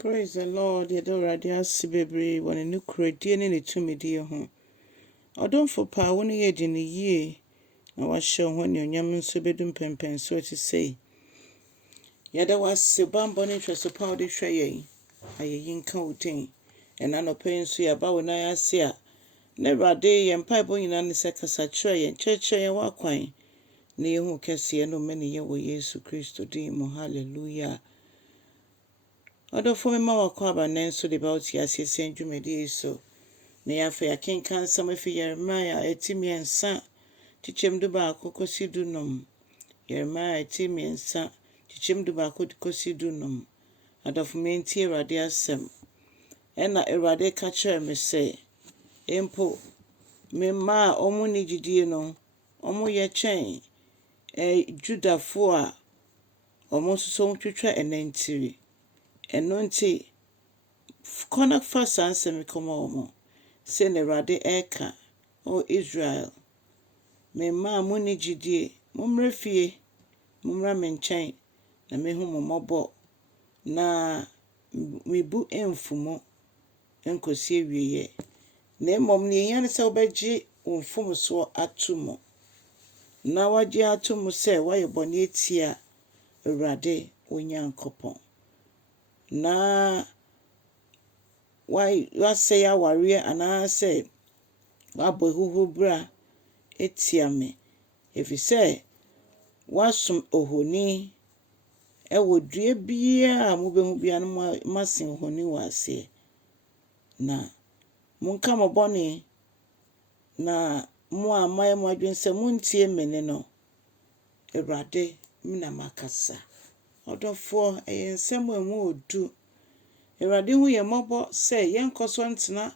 Praise the Lord. Yɛda Awurade ase bebree wɔ ne nokoredie ne ne tumidie ho. Ɔdomfo pa wo ne yɛdi ne yie na wahyɛ ho anuonyam nso bɛdu mpɛmpɛnsoɔ te sei. Yɛda wase bambɔ ne nhwɛso pa wode hwɛ yɛn. Ayɛyi nka wo din. Ɛna nɔpɛ yi nso yɛaba wo nan ase a na Awurade yɛn mpaebɔ nyinaa ne sɛ kasa kyerɛ yɛn, kyerɛkyerɛ yɛn w'akwan na yɛhu kɛseɛ no ma ne yɛ wɔ Yesu Kristo din mu. Hallelujah. Ɔdɔfo mema wakɔ abanɛn so de ba wo te aseɛ sɛ dwumadie so. Na yɛafa yɛakenka nsɛm afi Yeremia ɛti mmiɛnsa kyekyɛm du baako kɔsi dunum. Yeremia ɛti mmiɛnsa kyekyɛm du baako kɔsi dunum. Adɔfo mentie Awurade asɛm. Ɛna Awurade ka kyerɛ me sɛ, mpo me mma a ɔmo ne gyidie no, ɔmo yɛ twɛn Judafoɔ a ɔmo nso so twitwa ɛnantiri. Ɛno nti, kɔ na fa saa nsɛm kɔma ɔmo. Sɛ na Awurade ɛka, O Israel, me mma a mo ne gyidie, mommra fie, mommra me nkyɛn, na mehu mo mmɔbɔ, na mebu ɛmfu mo nkɔsi awieɛ. Na mmom ne yɛhia ne sɛ wobɛgye wo mfomsoɔ ato mo. Na wagye ato mo sɛ woayɛ bɔne atia Awurade wo Nyankopɔn. Na wasɛe awareɛ anaasɛ wabɔ huhubra atia me. Ɛfisɛ wasom ohoni ɛwɔ dua biara a mobɛhu biara no masen ohoni wɔ aseɛ. Na monka mo bɔne na mo a moayɛ mo adwene sɛ montie me ne no, Awurade na makasa. Ɔdɔfoɔ ɛyɛ nsɛm a mu odu. Awurade hu yɛn mmɔbɔ sɛ yɛnkɔ so ntena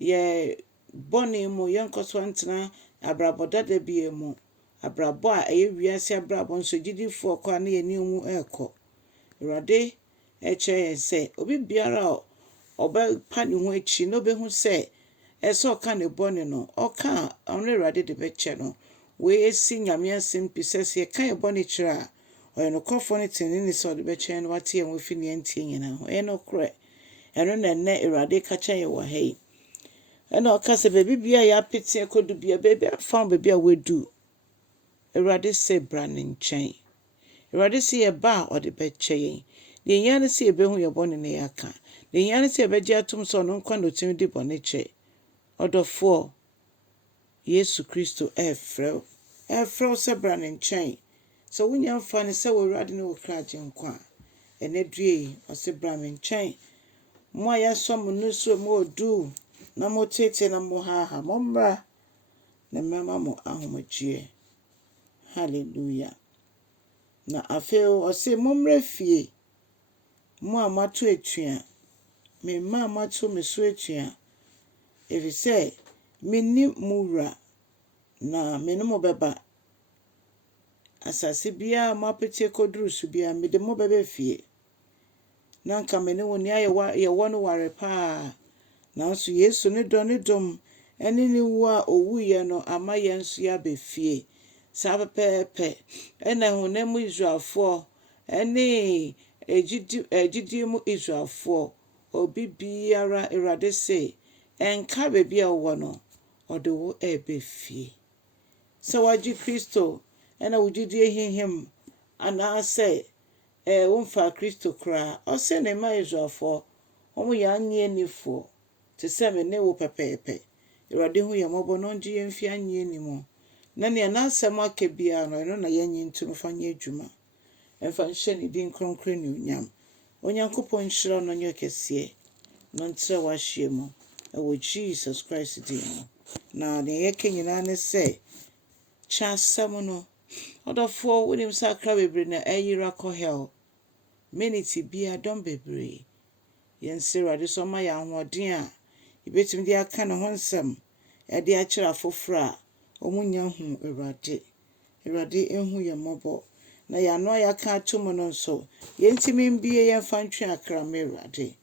yɛ bɔne mu, yɛnkɔ so ntena abrabɔ dada bia mu. Abrabɔ a ɛyɛ wiase abrabɔ nso gyidifoɔ kɔ a na yɛne mu ɛkɔ. Awurade ɛkyerɛ yɛn sɛ obi biara a ɔbɛpa ne ho akyi na ɔbɛhu sɛ ɛsɛ ɔka ne bɔne no, ɔka a ɔno Awurade de bɛkyɛ no. Wei esi Nyame asɛm pi sɛ yɛka yɛ bɔne kyerɛ a ɔyɛ nokɔfoɔ ne tenene sɛ ɔde bɛkyɛ no wate yɛn ho fi ne yɛntie nyinaa ho. Ɛyɛ nokorɛ. Ɛno na ɛnnɛ Awurade ka kyerɛ yɛn wɔ ha yi. Ɛna ɔka sɛ baabi bia yɛapete akɔdu bia, baabi afa baabi a wadu, Awurade sɛ bra ne nkyɛn. Awurade sɛ yɛba a ɔde bɛkyɛ yɛn. Na yɛhia ne sɛ yɛbɛhu yɛ bɔne ne yɛaka. Na yɛhia ne sɛ yɛbɛgye atom sɛ ɔno nkwa na ɔtumi de bɔne kyɛ. Ɔdɔfoɔ, Yesu Kristo ɛɛfrɛ wo. Ɛɛfrɛ wo sɛ bra ne nkyɛn. Sɛ wonya mfa ne sɛ wɔ Awurade ne wo kra agye nkwa a, ɛnɛ due yi, ɔse bra me nkyɛn. Mo a yɛasɔ mo no so mo odu na mo tete na mo haha, mommra na mɛma mo ahomegyeɛ. Hallelujah. Na afei ɔse mommra fie, mo a moato atua, me mma a moato me so atua, ɛfisɛ menni mo wura na me ne mo bɛba. Asase biara moapete kɔduru so biara mede mo bɛbɛ fie. Na nka me ne wo ne yɛwɔ no ware paa. Nanso Yesu ne dɔ ne dom ɛne ne wu a owuiɛ no ama yɛn nso yɛaba fie. Saa pɛpɛɛpɛ ɛna honam mu Israelfoɔ ɛne gyidie mu Israelfoɔ, obi biara Awurade se ɛnka baabi a wowɔ no, ɔde wo ɛɛba fie. Sɛ wagye Kristo ɛna wo gyidie hinhim anaasɛ womfa Kristo koraa, ɔse ne ma Israelfoɔ ɔmo yɛ anyeanifoɔ te sɛ me ne wo pɛpɛɛpɛ. Awurade hu yɛn mmɔbɔ na ɔngye yɛn mfi anyeani mu. Na nea n'asɛm aka biara no, ɛno na yɛnye nto no fa nyɛ adwuma. Ɛmfa nhyɛ ne din kronkron ne onyam. Onyankopɔn nhyira no nyɛ kɛseɛ na ɔntrɛ w'ahyɛ mu ɛwɔ Jesus Christ din mu. Na nea yɛka nyinaa ne sɛ kyɛ asɛm no. Ɔdɔfoɔ wonim sɛ akra bebree na ɛyera kɔ hell. Minute bia dɔm bebree. Yɛn sɛ Awurade sɛ ɔma yɛ ahoɔden a yɛbɛtumi de aka ne ho nsɛm ɛde akyerɛ afoforɔ a ɔmo nya hu Awurade. Awurade ɛhu yɛn mmɔbɔ. Na yɛano a yɛaka ato mu no nso, yɛntimi mbie yɛmfa ntwe akra ma Awurade.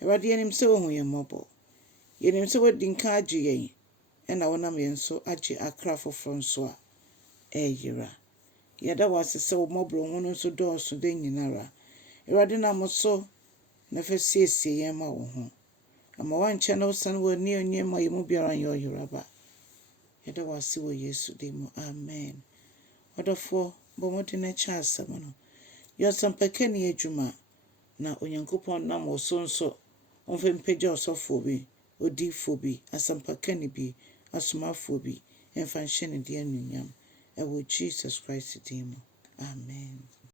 Awurade yɛnim sɛ wohu yɛn mmɔbɔ. Yɛnim sɛ wodi nka agye yɛn. Ɛna wonam yɛn so agye akra foforɔ nso a ɛyera. Yɛda wase sɛ wo mmɔborɔ ho no nso dɔɔso de nyinara. Awurade nam so na fa siesie yɛn ma wo ho. Ama wankyɛ na wosan w'ani onye ma yɛ mu biara nyɛ ɔyeraba. Yɛda wo ase wɔ Yesu din mu. Amen. Ɔdɔfoɔ, bɔ mmɔden na kyɛ asɛm no. Yɛ ɔsampakani adwuma na Onyankopɔn nam wo so nso ɔmfa mpagya ɔsɔfoɔ bi, odiyifoɔ bi, asampakani bi, asomafoɔ bi, ɛmfa nhyɛ ne din anuonyam. Ɛwɔ Jesus Christ din mu. Amen.